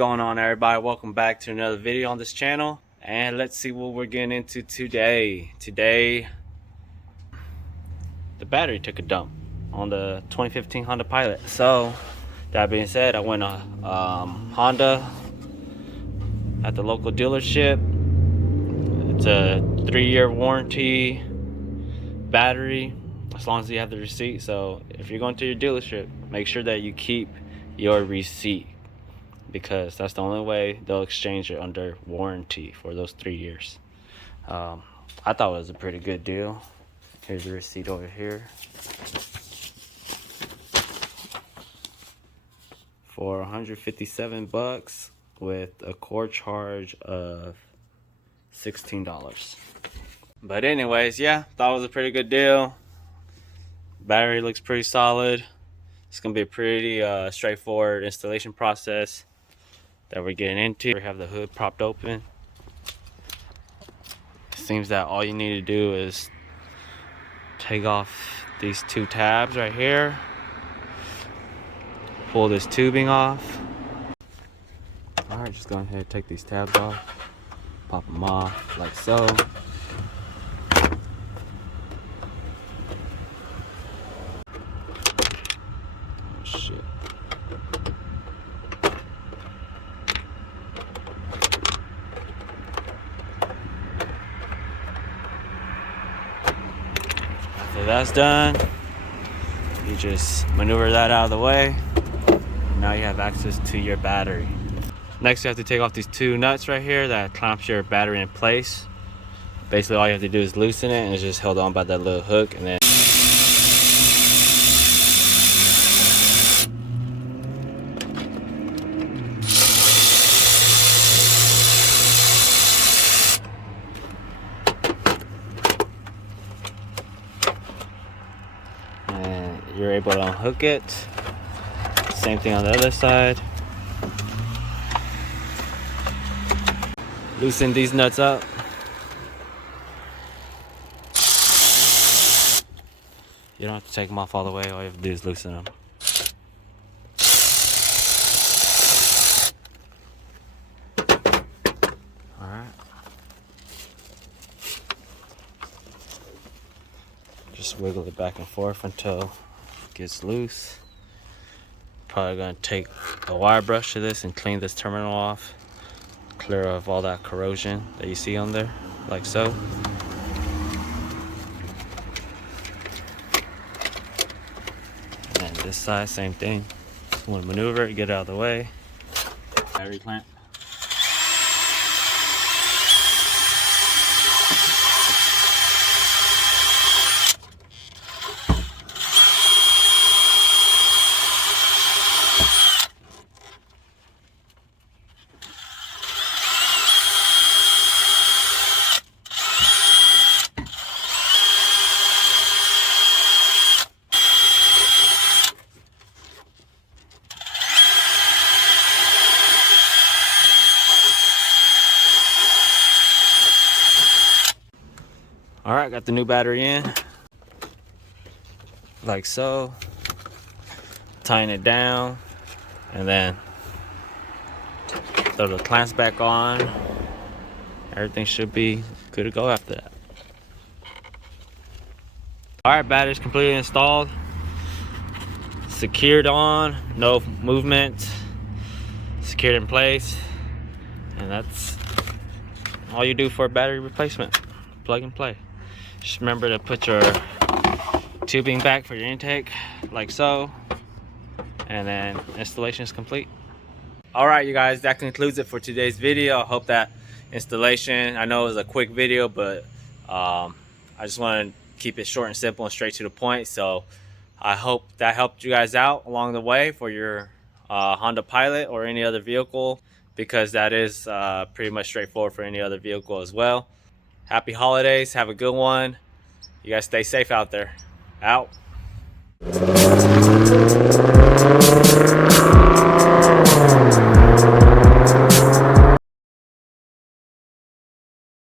going on, everybody? Welcome back to another video on this channel, and let's see what we're getting into today. The battery took a dump on the 2015 Honda Pilot. So that being said, I went to Honda at the local dealership. It's a 3-year warranty battery, as long as you have the receipt. So if you're going to your dealership, make sure that you keep your receipt, because that's the only way they'll exchange it under warranty for those 3 years. I thought it was a pretty good deal. Here's the receipt over here for 157 bucks with a core charge of $16. But anyways, yeah, thought it was a pretty good deal. Battery looks pretty solid. It's gonna be a pretty straightforward installation process that we're getting into. We have the hood propped open. It seems that all you need to do is take off these 2 tabs right here, pull this tubing off. Alright, just go ahead and take these tabs off, pop them off like so. Oh shit. After that's done, you just maneuver that out of the way. Now you have access to your battery. Next, you have to take off these 2 nuts right here that clamps your battery in place. Basically, all you have to do is loosen it, and it's just held on by that little hook, and then you're able to unhook it. Same thing on the other side. Loosen these nuts up. You don't have to take them off all the way. All you have to do is loosen them. Alright. Just wiggle it back and forth until it gets loose. Probably gonna take a wire brush to this and clean this terminal off, clear off all that corrosion that you see on there, like so. And then this side, same thing. Just want to maneuver it, get it out of the way. Battery clamp. Alright, got the new battery in, like so. Tying it down, and then throw the clamps back on. Everything should be good to go after that. Alright, battery's completely installed. Secured on, no movement. Secured in place. And that's all you do for a battery replacement. Plug and play. Just remember to put your tubing back for your intake, like so, and then installation is complete. All right, you guys, that concludes it for today's video. I hope that installation, I know it was a quick video, but I just want to keep it short and simple and straight to the point. So I hope that helped you guys out along the way for your Honda Pilot or any other vehicle, because that is pretty much straightforward for any other vehicle as well. Happy holidays. Have a good one. You guys stay safe out there. Out.